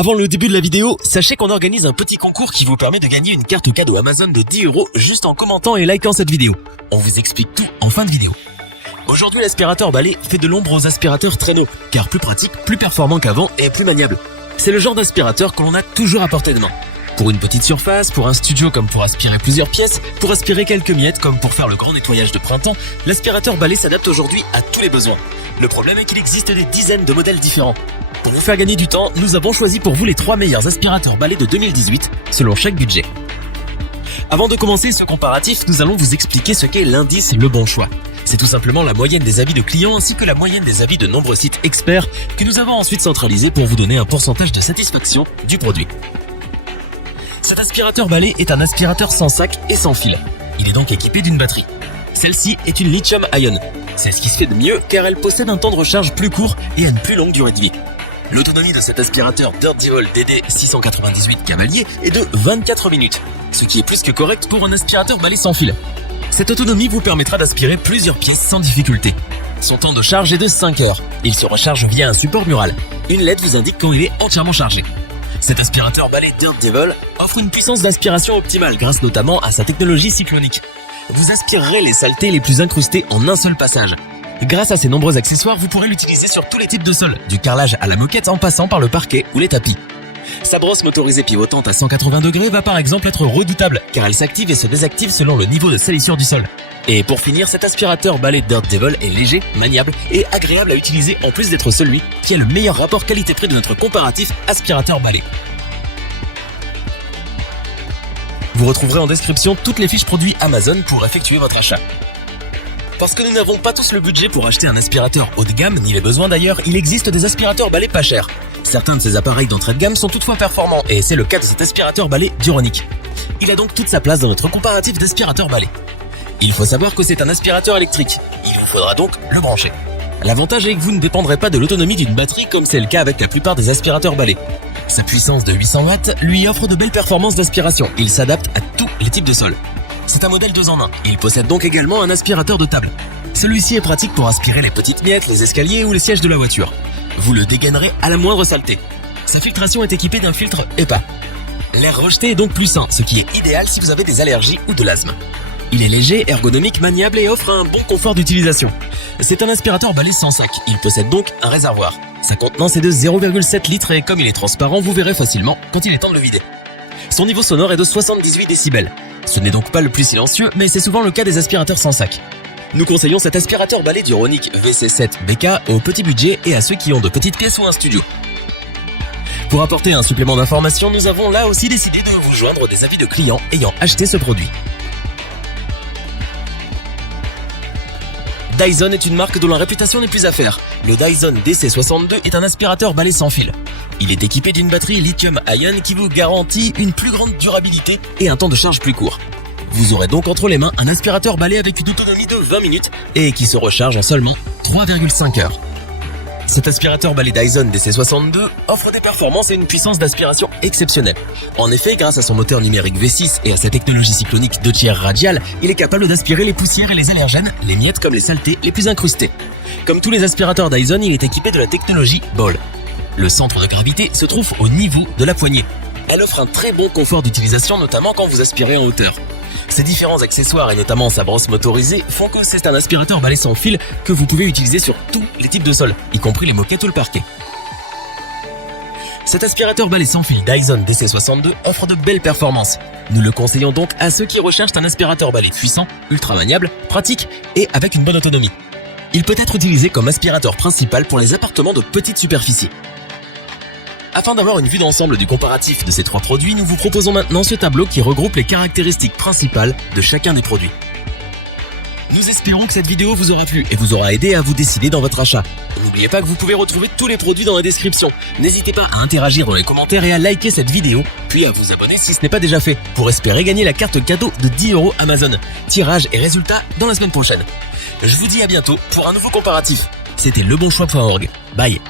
Avant le début de la vidéo, sachez qu'on organise un petit concours qui vous permet de gagner une carte cadeau Amazon de 10 € juste en commentant et likant cette vidéo. On vous explique tout en fin de vidéo. Aujourd'hui, l'aspirateur balai fait de l'ombre aux aspirateurs traîneaux, car plus pratique, plus performant qu'avant et plus maniable. C'est le genre d'aspirateur que l'on a toujours à portée de main. Pour une petite surface, pour un studio comme pour aspirer plusieurs pièces, pour aspirer quelques miettes comme pour faire le grand nettoyage de printemps, l'aspirateur balai s'adapte aujourd'hui à tous les besoins. Le problème est qu'il existe des dizaines de modèles différents. Pour vous faire gagner du temps, nous avons choisi pour vous les 3 meilleurs aspirateurs balai de 2018, selon chaque budget. Avant de commencer ce comparatif, nous allons vous expliquer ce qu'est l'indice Le Bon Choix. C'est tout simplement la moyenne des avis de clients ainsi que la moyenne des avis de nombreux sites experts que nous avons ensuite centralisés pour vous donner un pourcentage de satisfaction du produit. Cet aspirateur balai est un aspirateur sans sac et sans fil. Il est donc équipé d'une batterie. Celle-ci est une lithium-ion. C'est ce qui se fait de mieux car elle possède un temps de recharge plus court et une plus longue durée de vie. L'autonomie de cet aspirateur Dirt Devil DD698 Cavalier est de 24 minutes, ce qui est plus que correct pour un aspirateur balai sans fil. Cette autonomie vous permettra d'aspirer plusieurs pièces sans difficulté. Son temps de charge est de 5 heures. Il se recharge via un support mural. Une LED vous indique quand il est entièrement chargé. Cet aspirateur balai Dirt Devil offre une puissance d'aspiration optimale grâce notamment à sa technologie cyclonique. Vous aspirerez les saletés les plus incrustées en un seul passage. Grâce à ses nombreux accessoires, vous pourrez l'utiliser sur tous les types de sols, du carrelage à la moquette en passant par le parquet ou les tapis. Sa brosse motorisée pivotante à 180 degrés va par exemple être redoutable car elle s'active et se désactive selon le niveau de salissure du sol. Et pour finir, cet aspirateur balai Dirt Devil est léger, maniable et agréable à utiliser en plus d'être celui qui a le meilleur rapport qualité-prix de notre comparatif aspirateur balai. Vous retrouverez en description toutes les fiches produits Amazon pour effectuer votre achat. Parce que nous n'avons pas tous le budget pour acheter un aspirateur haut de gamme, ni les besoins d'ailleurs, il existe des aspirateurs balai pas chers. Certains de ces appareils d'entrée de gamme sont toutefois performants et c'est le cas de cet aspirateur balai Duronic. Il a donc toute sa place dans notre comparatif d'aspirateur balai. Il faut savoir que c'est un aspirateur électrique. Il vous faudra donc le brancher. L'avantage est que vous ne dépendrez pas de l'autonomie d'une batterie comme c'est le cas avec la plupart des aspirateurs balai. Sa puissance de 800 watts lui offre de belles performances d'aspiration. Il s'adapte à tous les types de sols. C'est un modèle 2 en 1. Il possède donc également un aspirateur de table. Celui-ci est pratique pour aspirer les petites miettes, les escaliers ou les sièges de la voiture. Vous le dégainerez à la moindre saleté. Sa filtration est équipée d'un filtre EPA. L'air rejeté est donc plus sain, ce qui est idéal si vous avez des allergies ou de l'asthme. Il est léger, ergonomique, maniable et offre un bon confort d'utilisation. C'est un aspirateur balai sans sac. Il possède donc un réservoir. Sa contenance est de 0,7 litres et comme il est transparent, vous verrez facilement quand il est temps de le vider. Son niveau sonore est de 78 décibels. Ce n'est donc pas le plus silencieux, mais c'est souvent le cas des aspirateurs sans sac. Nous conseillons cet aspirateur balai Duronic VC7 BK au petit budget et à ceux qui ont de petites pièces ou un studio. Pour apporter un supplément d'information, nous avons là aussi décidé de vous joindre des avis de clients ayant acheté ce produit. Dyson est une marque dont la réputation n'est plus à faire. Le Dyson DC62 est un aspirateur balai sans fil. Il est équipé d'une batterie lithium-ion qui vous garantit une plus grande durabilité et un temps de charge plus court. Vous aurez donc entre les mains un aspirateur balai avec une autonomie de 20 minutes et qui se recharge en seulement 3,5 heures. Cet aspirateur balai Dyson DC62 offre des performances et une puissance d'aspiration exceptionnelle. En effet, grâce à son moteur numérique V6 et à sa technologie cyclonique 2 tiers radiale, il est capable d'aspirer les poussières et les allergènes, les miettes comme les saletés les plus incrustées. Comme tous les aspirateurs Dyson, il est équipé de la technologie Ball. Le centre de gravité se trouve au niveau de la poignée. Elle offre un très bon confort d'utilisation, notamment quand vous aspirez en hauteur. Ces différents accessoires et notamment sa brosse motorisée font que c'est un aspirateur balai sans fil que vous pouvez utiliser sur tous les types de sols, y compris les moquettes ou le parquet. Cet aspirateur balai sans fil Dyson DC62 offre de belles performances. Nous le conseillons donc à ceux qui recherchent un aspirateur balai puissant, ultra maniable, pratique et avec une bonne autonomie. Il peut être utilisé comme aspirateur principal pour les appartements de petite superficie. Afin d'avoir une vue d'ensemble du comparatif de ces 3 produits, nous vous proposons maintenant ce tableau qui regroupe les caractéristiques principales de chacun des produits. Nous espérons que cette vidéo vous aura plu et vous aura aidé à vous décider dans votre achat. N'oubliez pas que vous pouvez retrouver tous les produits dans la description. N'hésitez pas à interagir dans les commentaires et à liker cette vidéo, puis à vous abonner si ce n'est pas déjà fait, pour espérer gagner la carte cadeau de 10 € Amazon. Tirage et résultats dans la semaine prochaine. Je vous dis à bientôt pour un nouveau comparatif. C'était lebonchoix.org. Bye.